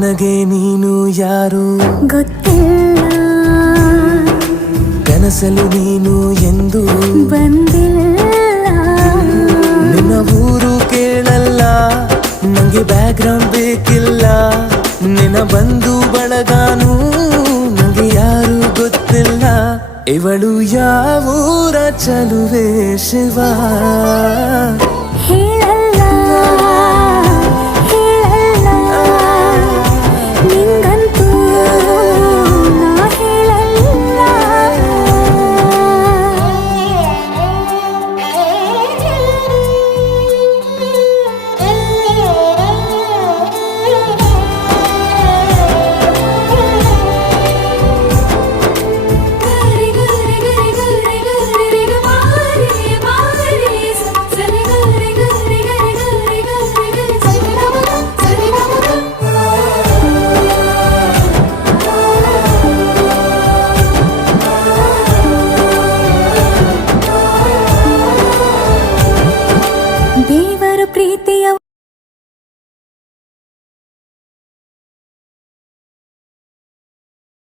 ನನಗೆ ನೀನು ಯಾರು ಗೊತ್ತಿಲ್ಲ, ಕನಸಲು ನೀನು ಎಂದು ಬಂದಿಲ್ಲ. ನಿನ್ನ ಊರು ಕೇಳಲ್ಲ, ನಂಗೆ ಬ್ಯಾಕ್ಗ್ರೌಂಡ್ ಬೇಕಿಲ್ಲ. ನಿನ್ನ ಬಂಧು ಬಳಗಾನು ನಂಗೆ ಯಾರು ಗೊತ್ತಿಲ್ಲ. ಇವಳು ಯಾವೂರ ಚಲುವೆ ಶಿವ ಹೇಳ